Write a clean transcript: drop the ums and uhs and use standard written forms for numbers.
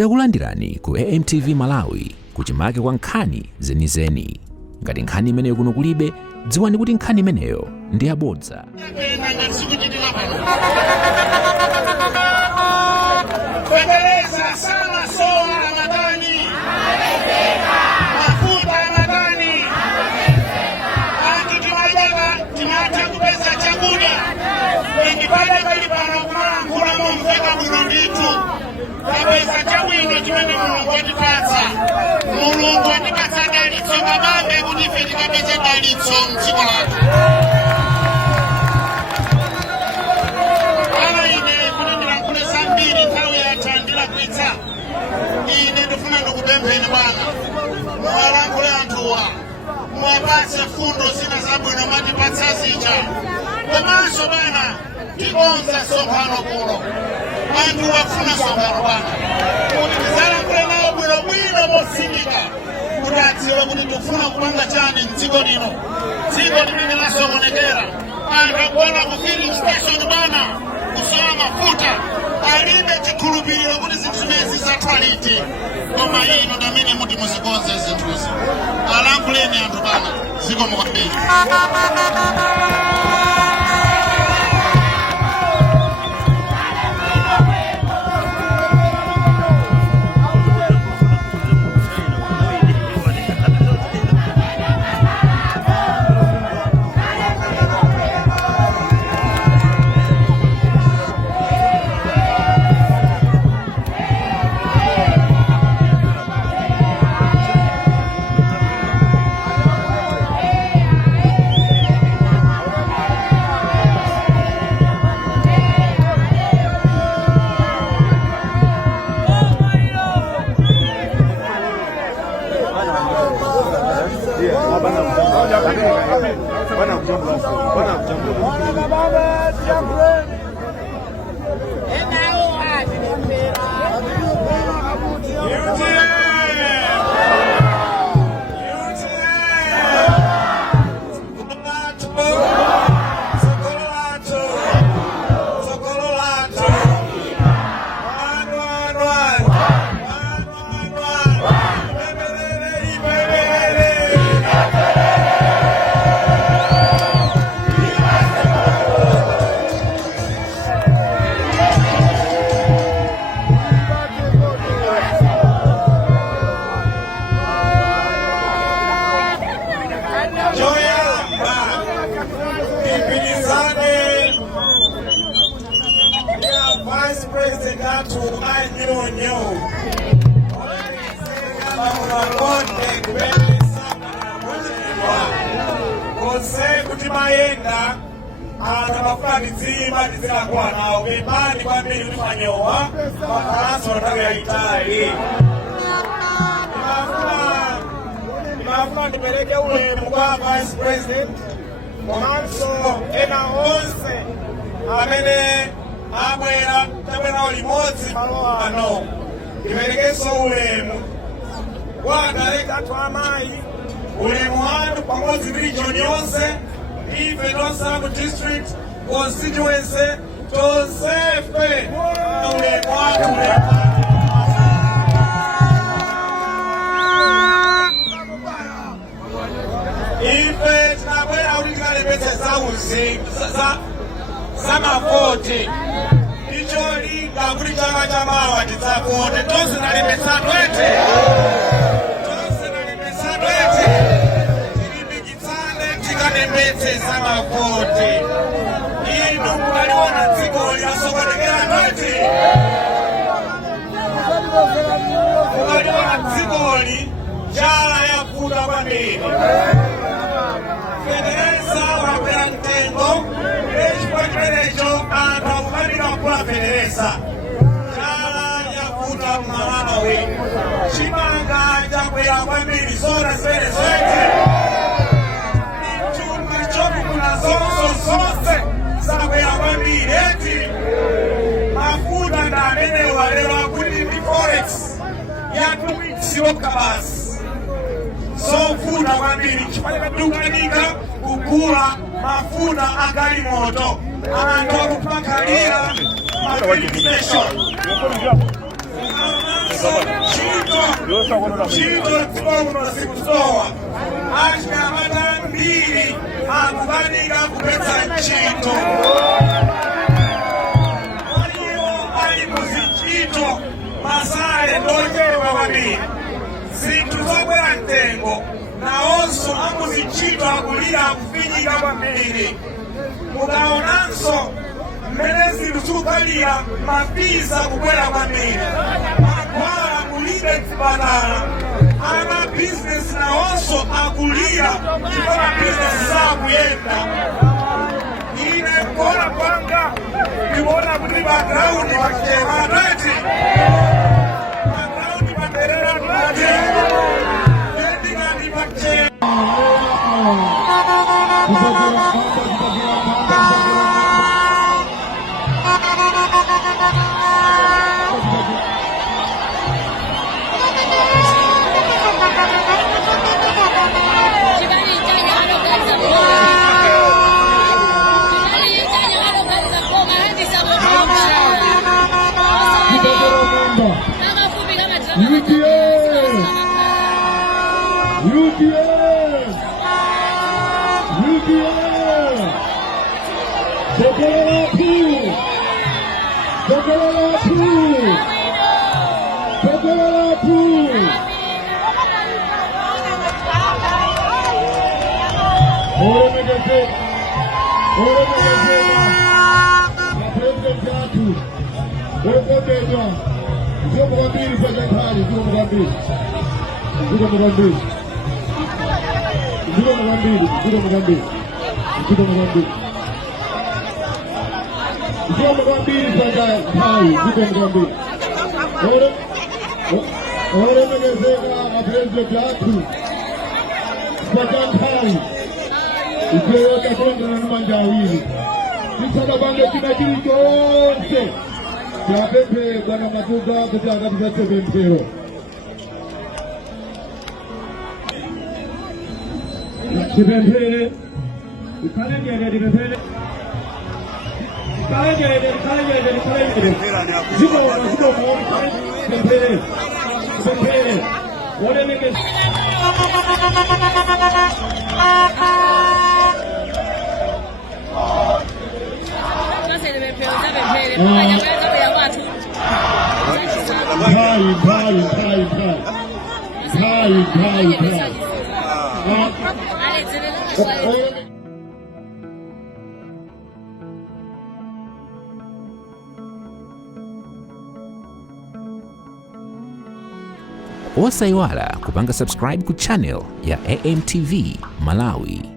Takulandirani ku AMTV Malawi kuchimake kwa nkhani zenizeni. Ngati nkhani imeneyo kuno kulibe, dziwani kuti nkhani imeneyo ndi yabodza. Kabeza chawino chimene Mulungu atipatsa. Mulungu atipatsa dalitso kabambe kuti ife tikapeze dalitso m'dziko lathu. Ala ine kuti ndilankhule zambiri nthawi yatha ndilakwitsa. Ine ndifuna ndikupempheni Bwana. Muwalankhule anthuwa. Muwapatse fundo zina zabwino matipatsa zija. Komanso Bwana tikonza msonkhano kuno. Anthu wafuna msonkhano Bwana. Kuti tizalankhule nawo bwinobwino mosindika. Kuti adziwe kuti tikufuna kupanga chani m'dziko lino. Dziko limene lasokonekera. Anthu akuona ku filling station Bwana kusowa mafuta. Alibe chikhulupiriro kuti zinthu zimene zidzatha liti. Koma inu ndamene muti muzikonze zinthuzi. Alankhuleni anthu Bwana. Zikomo kwambiri. Vice President Atu Anyonyo Kose kuti mayenda anamafuna mizima tizikakuwa nawo bepani kwa mbili kuti manyowa makaranso natawe ya Itali nimafuna nipeleke ule mkwa Vice President komanso ena onse amene abwera tabwera olimodzi malo ano iperekeso ulemu wagaleka anthu amayi ulemu wanu pamodzi ndi region yonse ife tonse ku district constituency tonsefe ulemu wanu ife tinabwera kuti tikalembetse za mavoti icholinga kuti chaka chamawa tidzakote tonse nalembetsa twete tilimbikitsane tikalembetse za mavoti inu mukaliona dzikoli lasokonekera twete mukaliona dzikoli njala yavuta kwambiri Federesa wakwera mtengo chimenecho anthu akufanira kugula Federesa njala yavuta Malawi chimanga chakwera kwambiri zona zimene zoyeti mchumbi chokugula zonse zakwera kwambiri eti mafuta ndi amene walero kuti ndi forex yatumitsiwa kabasi zovuta kwambiri chifukwa dukanika kugula mafuta agalimoto anthu akupakhalira ma filling station Chito tsono sikusowa ashikabata mbili akubanika kupeza chito waliwo ali muzichito masale ndochewa wabili zinthu zokwera mtengo nawonso amuzichito akulira akufinyika kwambiri mukaonanso mmene zinthu zikukalira mapiza kukwera kwambiri mankhwala kulibe mzipatala ana bizinesi nawonso akulira ndipo mabizinesi sakuyenda ine kuona kwanga ndikuona kuti background pachewa atati background paderera atati endikati pachewa Osaiwala kupanga subscribe ku channel ya AMTV Malawi.